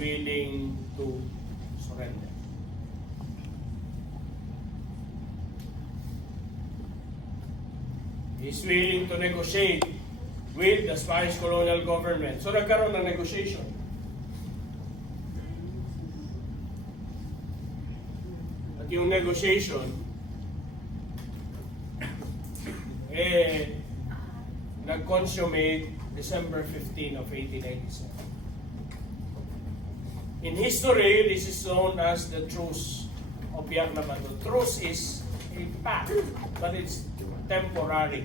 willing to surrender. He's willing to negotiate with the Spanish colonial government. So nagkaroon ng negotiation. At yung negotiation, nag-consummate December 15 of 1897. In history, this is known as the Truce of Yaknabato. Truce is a pact, but it's temporary.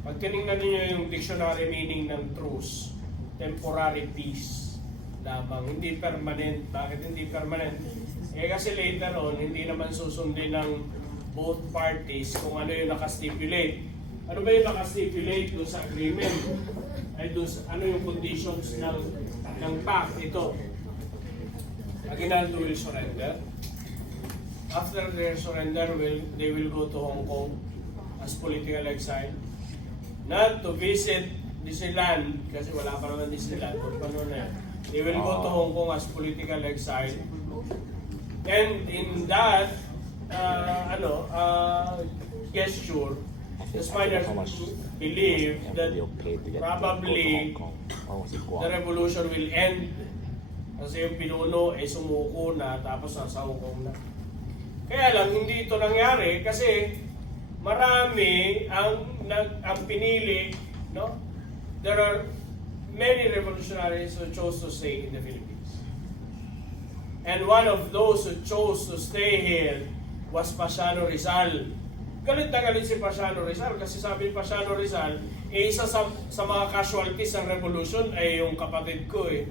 Pag tinignan niyo yung dictionary meaning ng truce, temporary peace lamang, hindi permanent. Bakit hindi permanent? Kasi later on, hindi naman susundin ng both parties kung ano yung nakastipulate. Ano ba yung nakastipulate doon sa agreement? Ay doon ano yung conditions ng pact? Ito. Aguinaldo will surrender. After their surrender, they will go to Hong Kong as political exile. Not to visit Disneyland, kasi wala pa naman Disneyland. They will go to Hong Kong as political exile. And in that gesture, the Spaniards believe that probably the revolution will end kasi yung pinuno ay sumuko na tapos nasa Hong Kong na. Kaya lang hindi ito nangyari kasi marami ang pinili, no? There are many revolutionaries who chose to stay in the Philippines. And one of those who chose to stay here was Pasiano Rizal. Galit na galit si Pasiano Rizal kasi sabi ni Pasiano Rizal, isa sa mga casualties ng revolution ay yung kapatid ko eh.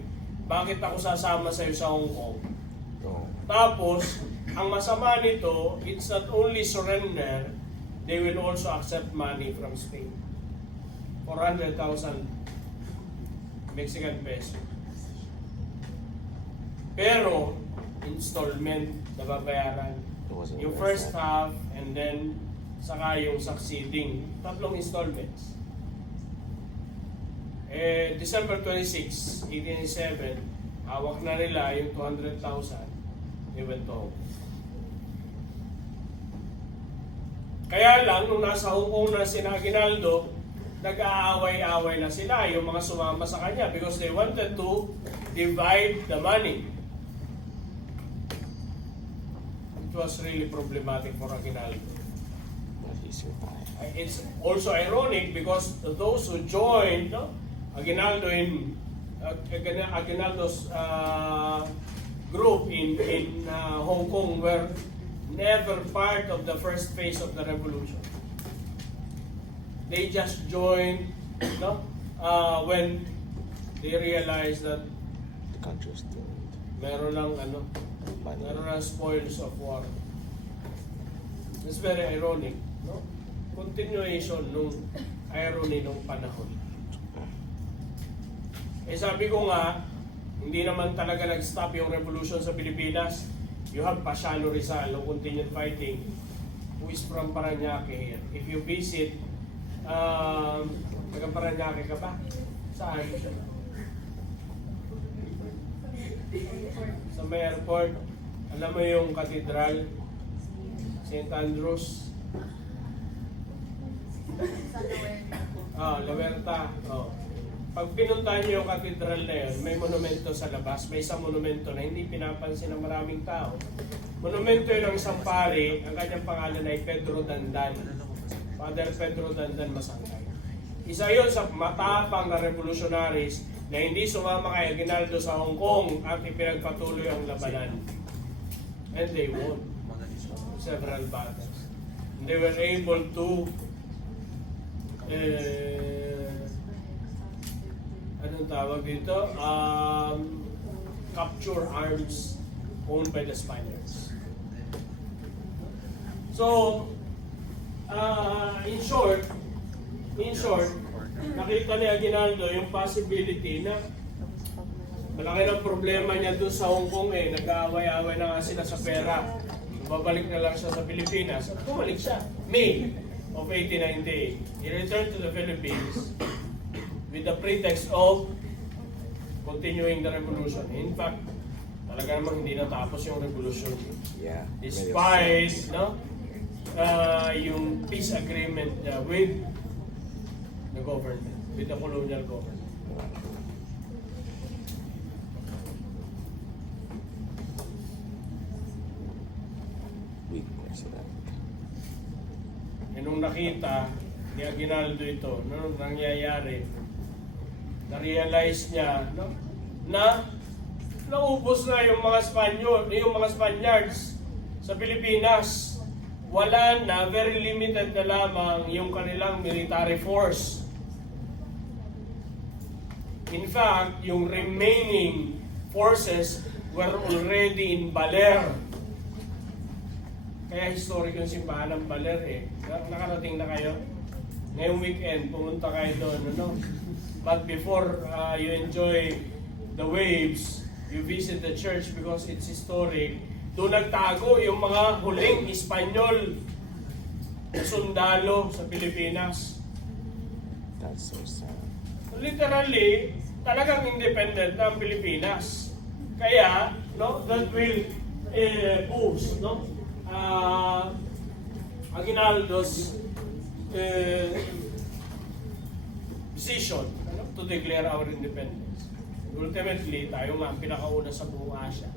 Bakit ako sasama sa iyo sa Hong Kong? Tapos, ang masama nito, it's not only surrender, they will also accept money from Spain. 400,000 Mexican peso. Pero, installment na babayaran. Yung first half and then saka yung succeeding. 3 installments. December 26, 1887, hawak na nila yung 200,000. They went to Hong Kong. Kaya lang, nung nasa Hong Kong na si Aguinaldo, nag-aaway-aaway na sila, yung mga sumama sa kanya because they wanted to divide the money. It was really problematic for Aguinaldo. It's also ironic because those who joined Aguinaldo's group in Hong Kong were never part of the first phase of the revolution. They just joined, when they realized that the country was doomed. Meron ng spoils of war. It's very ironic, no? Continuation nung irony nung panahon. Sabi ko nga, hindi naman talaga nag-stop yung revolution sa Pilipinas. You have Pasiano Rizal who continued fighting, who is from Parañaque here. If you visit, taga Parañaque ka ba? Saan? Sa may airport. Alam mo yung cathedral? St. Andrews? La Huerta. Pag pinuntahan niyo yung cathedral na yun, may monumento sa labas. May isang monumento na hindi pinapansin ng maraming tao. Monumento yun ng isang pari, ang kanyang pangalan ay Pedro Dandan. Father Pedro Dandan Masangkay. Isa yun sa matapang na revolutionaries na hindi sumama kay Aguinaldo sa Hong Kong at ipinagpatuloy ang labanan. And they won several battles. And they were able to anong tawag dito? Capture arms owned by the Spaniards. So, in short, nakita ni Aguinaldo yung possibility na malaki ng problema niya doon sa Hong Kong nag-aaway-aaway na nga sila sa pera. Babalik na lang siya sa Pilipinas. At bumalik siya. May of 1898. He returned to the Philippines with the pretext of continuing the revolution. In fact, talaga namang hindi natapos yung revolution. Yeah. Despite, no, yung peace agreement niya with the government, with the colonial government. Weak president. E nung nakita ni Aguinaldo ito, no, nangyayari, na-realize niya, no, na naubos na yung mga Spanyol, yung mga Spaniards sa Pilipinas. Wala na, very limited na lamang yung kanilang military force. In fact, yung remaining forces were already in Baler. Kaya historic yung simbahan ng Baler eh. Nakarating na kayo? Ngayong weekend, pumunta kayo doon, ano? But before you enjoy the waves, you visit the church because it's historic. Doon nagtago yung mga huling Espanyol na sundalo sa Pilipinas. That's so sad. Literally, talagang independent na ang Pilipinas. Kaya, no, that will boost, no, Aguinaldo's decision, ano, to declare our independence. Ultimately, tayo nga ang pinakauna sa buong Asia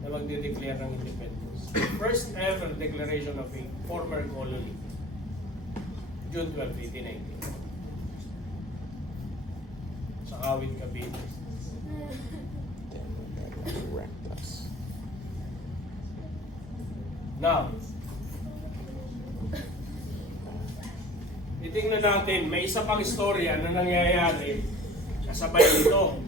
na magde-declare ng independence. First ever declaration of a former colony. June 12, 1890. Sa Kawit, Cavite. Damn, that wrecked us. Now, titingnan natin, may isa pang istorya na nangyayari kasabay nito.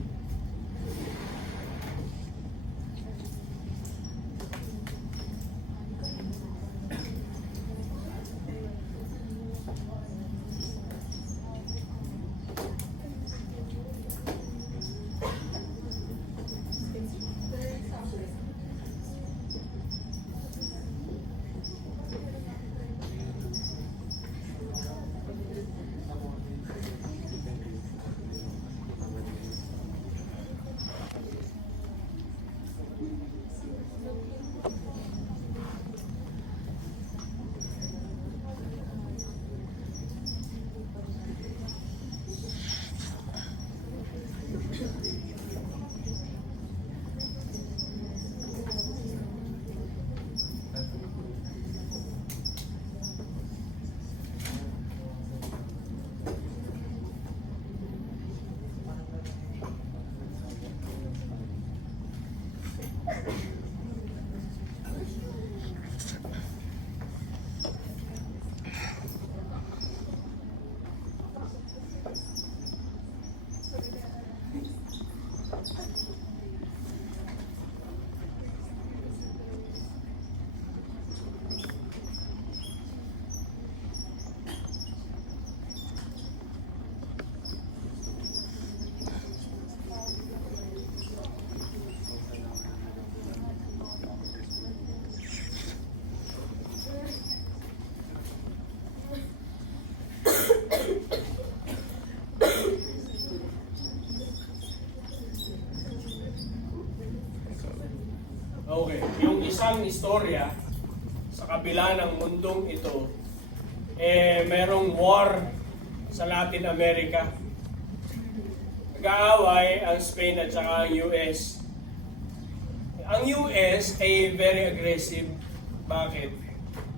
Okay, yung isang istorya sa kabila ng mundong ito, merong war sa Latin America. Nag-aaway ang Spain at saka ang US. Ang US ay very aggressive. Bakit?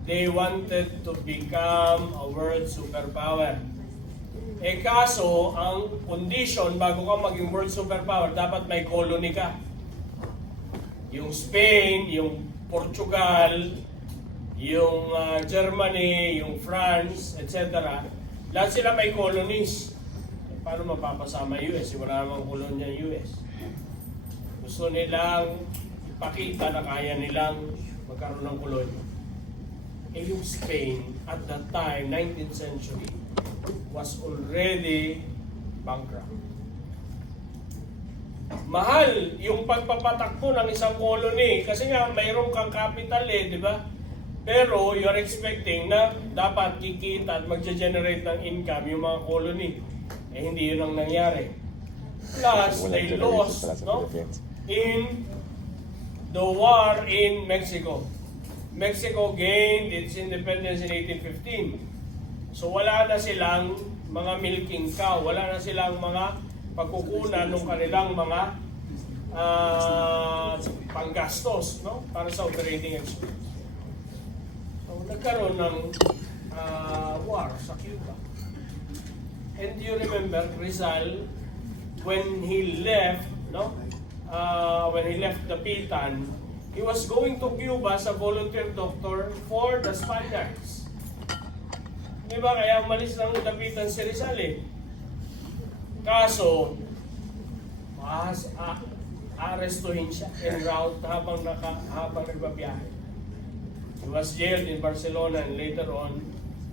They wanted to become a world superpower. Kaso, ang condition bago ka maging world superpower, dapat may colony ka. Yung Spain, yung Portugal, yung Germany, yung France, etc. Lahat sila may colonies. Paano mapapasama US? Wala namang kolonya US. Gusto nilang ipakita na kaya nilang magkaroon ng kolonya. Yung Spain, at that time, 19th century, was already bankrupt. Mahal yung pagpapatakbo ng isang colony kasi nga mayroon kang capital di ba? Pero you're expecting na dapat kikita at magge-generate ng income yung mga colony. Hindi yun ang nangyari. Plus, Walang they generation lost, pala sa no, Philippines. in the war in Mexico. Mexico gained its independence in 1815. So wala na silang mga milking cow, wala na silang mga pagkukunan ng kanilang mga panggastos, no, para sa operating expense. So nagkaroon ng war sa Cuba. And you remember Rizal, when he left, no, when he left Dapitan, he was going to Cuba as a volunteer doctor for the Spaniards. Di ba? Kaya umalis ng Dapitan si Rizal eh. Kaso, arestuhin siya en route habang nagbabiyahe. He was jailed in Barcelona and later on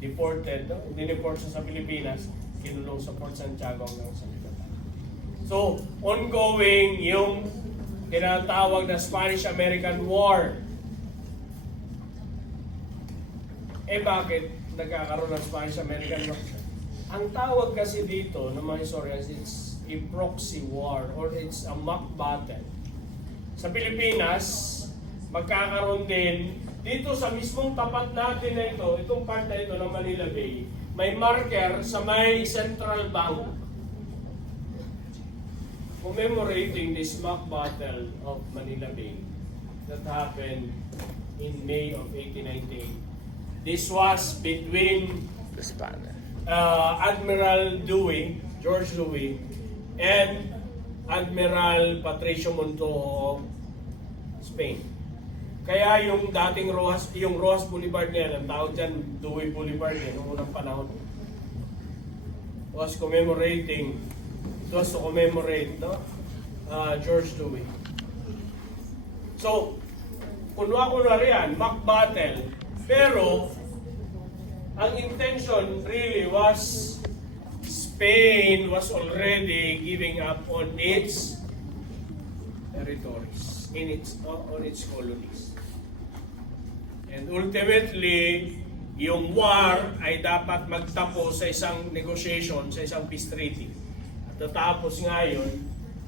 deported. No? Dineport siya sa Pilipinas, kinulong sa Port Santiago hanggang sa Yucatan. So, ongoing yung tinatawag na Spanish-American War. Eh bakit nagkakaroon ng Spanish-American War? Ang tawag kasi dito ng mga historians, it's a proxy war or it's a mock battle. Sa Pilipinas, magkakaroon din dito sa mismong tapat natin na ito, itong part na ito ng Manila Bay, may marker sa may Central Bank commemorating this mock battle of Manila Bay that happened in May of 1898. This was between The Spanish. Admiral Dewey, George Dewey, and Admiral Patricio Montojo of Spain. Kaya yung dating Rojas Boulevard ngayon, ang tawag dyan Dewey Boulevard noong unang panahon, was commemorating, it was to commemorate, no, George Dewey. So, kunwa-kunwari yan, mock battle, pero ang intention really was Spain was already giving up on its territories, on its colonies. And ultimately, yung war ay dapat magtapos sa isang negotiation, sa isang peace treaty. At natapos ngayon,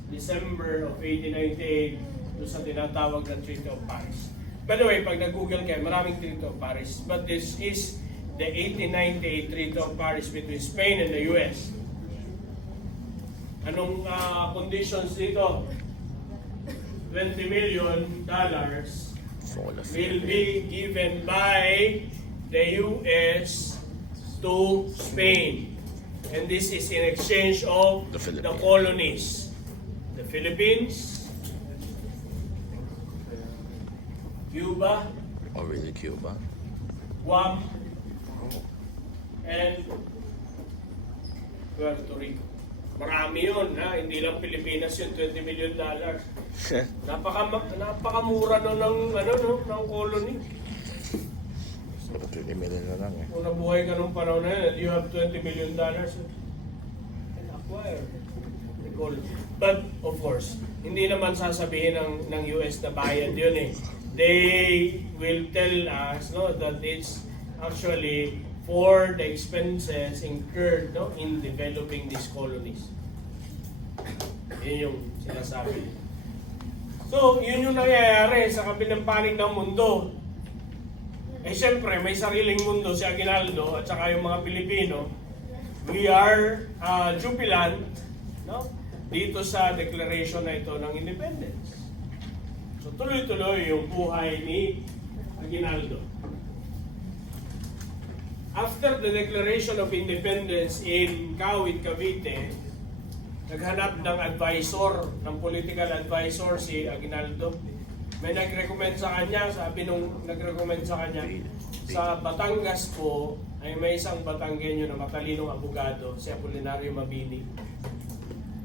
December of 1898, doon sa tinatawag na Treaty of Paris. By the way, pag nag-google kayo, maraming Treaty of Paris. But this is the 1898 Treaty of Paris between Spain and the US. Anong conditions dito? $20 million will be given by the US to Spain. And this is in exchange of the colonies. The Philippines, Cuba, Oh, really, Cuba? Guam, and Puerto Rico. Marami yun, ha? Hindi lang Pilipinas yun, $20 million. Napakamura no ng colony. So, 20 million na lang eh. Kung nabuhay ka nung panahon na yun, you have $20 million and acquire the colony. But, of course, hindi naman sasabihin ng US na bayad yun eh. They will tell us, no, that it's actually for the expenses incurred, no, in developing these colonies. Yun yung sinasabi. So, yun yung nangyayari sa kabilang panig ng mundo. Eh, siyempre, may sariling mundo si Aguinaldo at saka yung mga Pilipino. We are jubilant, no, dito sa declaration na ito ng independence. So, tuloy-tuloy yung buhay ni Aguinaldo. After the Declaration of Independence in Kawit, Cavite, naghanap ng advisor, ng political advisor si Aguinaldo. May nag-recommend sa kanya, sabi nung nag-recommend sa kanya, sa Batangas po ay may isang Batanggenyo na matalinong abogado, si Apolinario Mabini.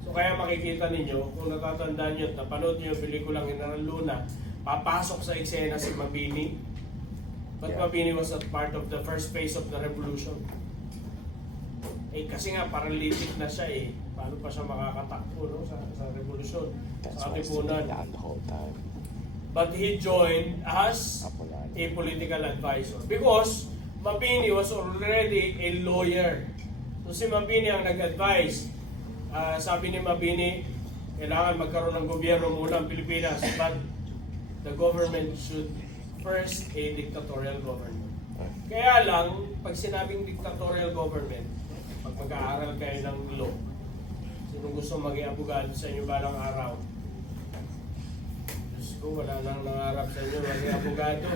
So kaya makikita ninyo, kung natatandaan nyo at napanood nyo yung pelikulang General Luna, papasok sa eksena si Mabini. But Mabini was a part of the first phase of the revolution. Eh kasi nga paralytic na siya eh. Paano pa siya makakatakbo, no, sa revolution, sa katipunan. The whole time. But he joined as a political advisor because Mabini was already a lawyer. So si Mabini ang nag-advise. Sabi ni Mabini, kailangan magkaroon ng gobyerno muna ang Pilipinas, but the government should first a dictatorial government. Kaya lang, pag sinabing dictatorial government, pag mag-aaral kayo ng law, sino gusto maging abogado sa inyo balang araw? Diyos ko, wala nang nangarap sa inyo maging abogado.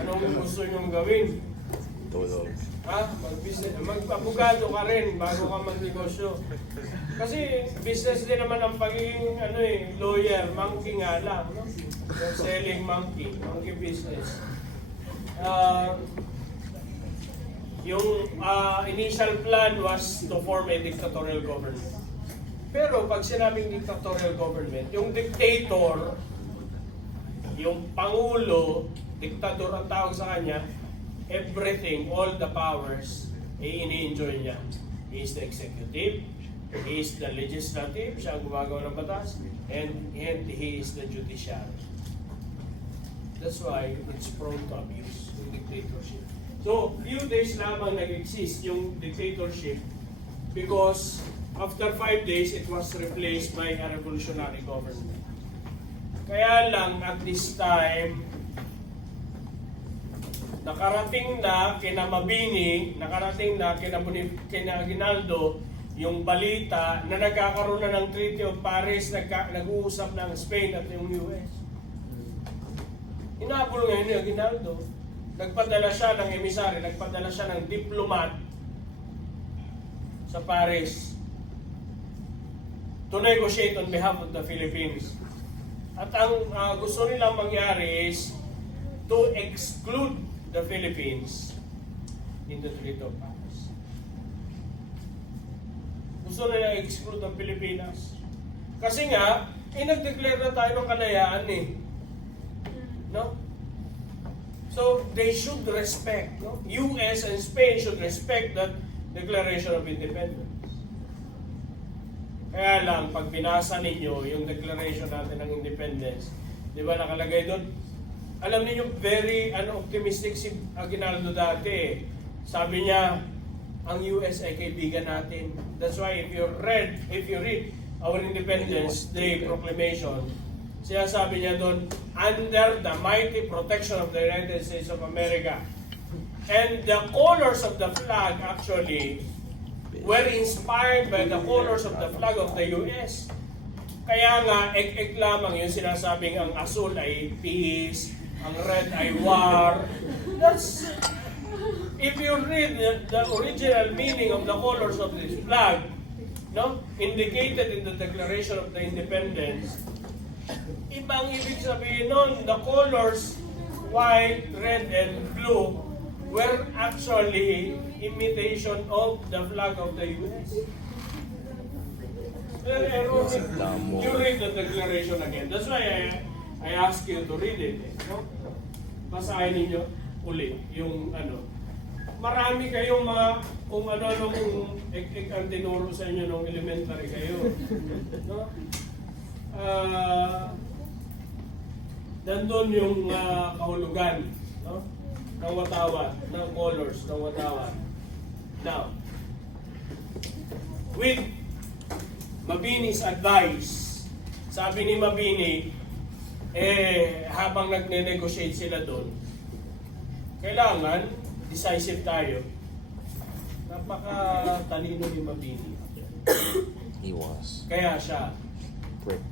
Anong gusto nyo gawin? Tulog. Ha? Mag-abogado ka rin bago ka magnegosyo. Kasi business din naman ang pagiging lawyer, monkey nga lang. No? Selling monkey business. Yung initial plan was to form a dictatorial government. Pero pag sinabing dictatorial government, yung dictator, yung pangulo, diktador ang tawag sa kanya, everything, all the powers, ini-enjoy niya. He is the executive, he is the legislative, siya ang gumagawa ng batas, and he is the judiciary. That's why it's prone to abuse, yung dictatorship. So, few days lamang nag-exist yung dictatorship because after 5 days, it was replaced by a revolutionary government. Kaya lang, at this time, nakarating na kina Mabini, nakarating na kina Aguinaldo, yung balita na nagkakaroon na ng Treaty of Paris, nag-uusap ng Spain at yung US. Hinabol ngayon ni Aguinaldo. Nagpadala siya ng emisary, nagpadala siya ng diplomat sa Paris to negotiate on behalf of the Philippines. At ang gusto nilang mangyari is to exclude the Philippines in the Treaty of Paris. Gusto nila exclude ang Pilipinas. Kasi nga, nag-declare na tayo ng kalayaan No? So, they should respect, no? US and Spain should respect that Declaration of Independence. Kaya lang, pag binasa ninyo yung declaration natin ng independence, di ba nakalagay doon? Alam niyo very optimistic si Aguinaldo dati. Sabi niya, ang US ay kaibigan natin. That's why if you read our Independence Day Proclamation, siya sabi niya doon, under the mighty protection of the United States of America. And the colors of the flag actually were inspired by the colors of the flag of the US. Kaya nga, ek lamang yung sinasabing ang asul ay peace, ang red ay war. That's, if you read the original meaning of the colors of this flag, no, indicated in the Declaration of the Independence, ibang ibig sabihin nun, the colors white, red, and blue were actually imitation of the flag of the US. You read the declaration again. That's why I ask you to read it. No? Basahin ninyo ulit yung Marami kayong mga kung ang tinuro sa inyo nung elementary kayo. No? Nandun yung kahulugan, no? Ng Watawan, ng colors ng Watawan. Now, with Mabini's advice, sabi ni Mabini, habang nagne-negotiate sila doon, kailangan decisive tayo. Napaka-talino ni Mabini. He was. Kaya siya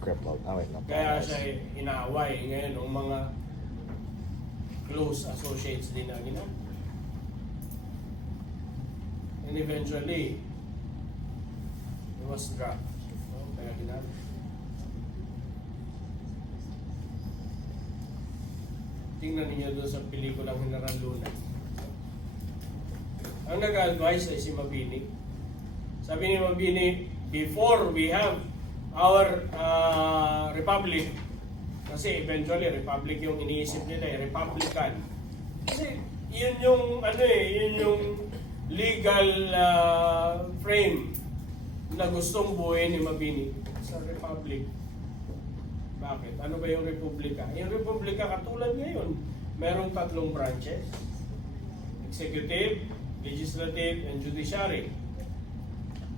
crippled. Kaya siya inaaway ngayon ng mga close associates din na ginagawa. And eventually, he was dropped. Kaya ginagawa. Tingnan niyo doon sa pelikulang General Luna. Ang nag-advise ay si Mabini. Sabi ni Mabini, before we have our republic, kasi eventually republic yung iniisip nila, Republican. Kasi yun yung yun yung legal frame na gustong buuin ni Mabini sa republic. Bakit? Ano ba yung republika? Yung republika katulad ngayon, merong 3 branches: executive, legislative, and judiciary.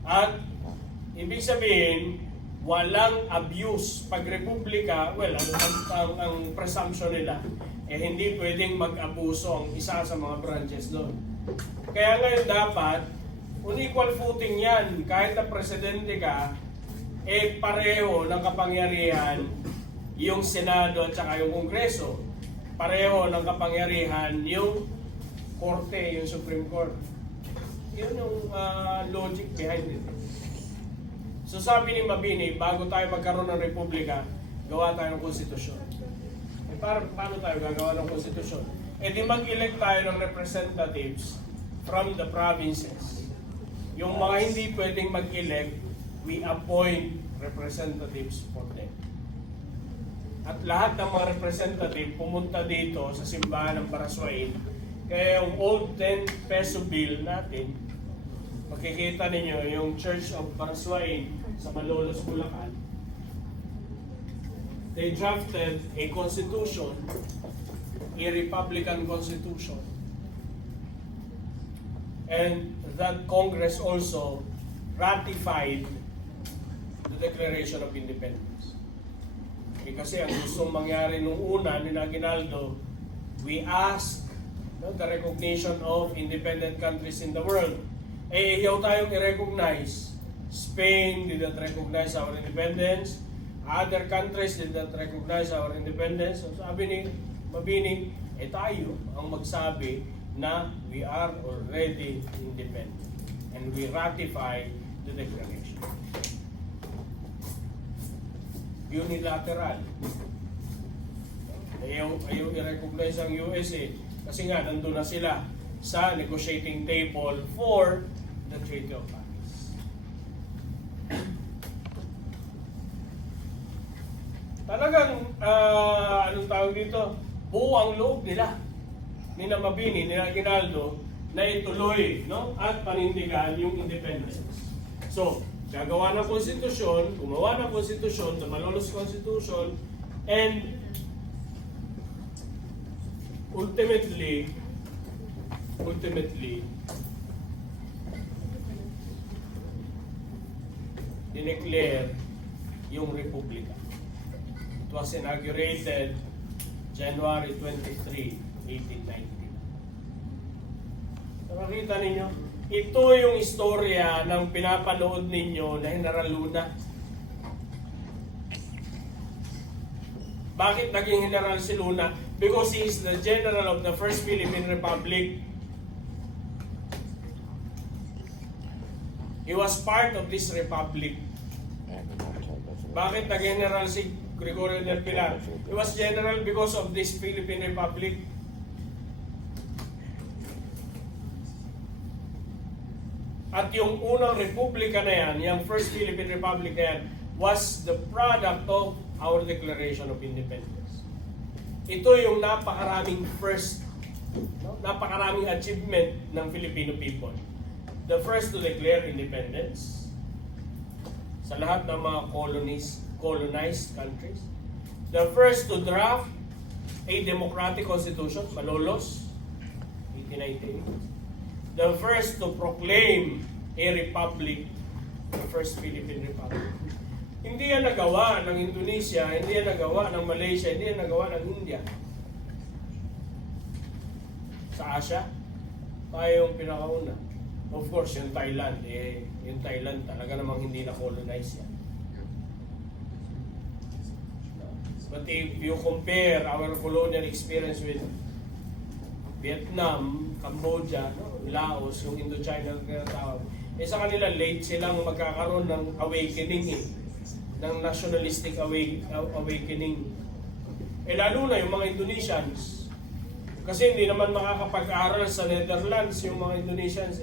At ibig sabihin, walang abuse. Pag republika, well, ang presumption nila, hindi pwedeng mag-abuso ang isa sa mga branches doon. Kaya ngayon dapat, on equal footing yan, kahit na presidente ka, pareho ng kapangyarihan yung Senado at saka yung Kongreso. Pareho ng kapangyarihan yung Korte, yung Supreme Court. Yun yung logic behind it. So sabi ni Mabini, bago tayo magkaroon ng republika, gawa tayo ng konstitusyon. Paano tayo gagawa ng konstitusyon? Di mag-elect tayo ng representatives from the provinces. Yung mga hindi pwedeng mag-elect, we appoint representatives for them. At lahat ng mga representative pumunta dito sa simbahan ng Baraswain. Kaya yung old 10 peso bill natin, makikita ninyo yung Church of Baraswain sa Malolos, Bulacan. They drafted a constitution, a Republican constitution. And that Congress also ratified the Declaration of Independence. Kasi ang gustong mangyari nung una ni Aguinaldo, we ask the recognition of independent countries in the world. Iyaw tayong i-recognize. Spain did not recognize our independence. Other countries did not recognize our independence. So sabi ni Mabini, tayo ang magsabi na we are already independent. And we ratify the declaration. Unilateral. Ayaw i-recognize ang USA kasi nga nandun na sila sa negotiating table for the Treaty of Paris. Talagang, anong tawag dito? Buo ang loob nila ni Mabini, ni Aguinaldo na ituloy, no? At panindigan yung independence. So, gagawa ng konstitusyon, gumawa ng konstitusyon, the Malolos Constitution, and ultimately, dineclare yung Republika. It was inaugurated January 23, 1890. So, makita ninyo, ito yung istorya ng pinapanood ninyo na General Luna. Bakit naging General si Luna? Because he is the General of the First Philippine Republic. He was part of this republic. Bakit naging General si Gregorio del Pilar? He was General because of this Philippine Republic. At yung unang republika na yan, yung First Philippine Republic na yan, was the product of our Declaration of Independence. Ito yung napakaraming first, napakaraming achievement ng Filipino people. The first to declare independence sa lahat ng mga colonized countries. The first to draft a democratic constitution, Malolos, 1898. The first to proclaim a republic, the First Philippine Republic. Hindi yan nagawa ng Indonesia, hindi yan nagawa ng Malaysia, hindi yan nagawa ng India. Sa Asia, tayo yung pinakauna. Of course, yung Thailand, yung Thailand talaga namang hindi na-colonize yan. But if you compare our colonial experience with Vietnam, Cambodia, Laos, yung Indochina na tinatawag, sa kanila late silang magkakaroon ng awakening ng nationalistic awakening. Lalo na yung mga Indonesians. Kasi hindi naman makakapag-aral sa Netherlands yung mga Indonesians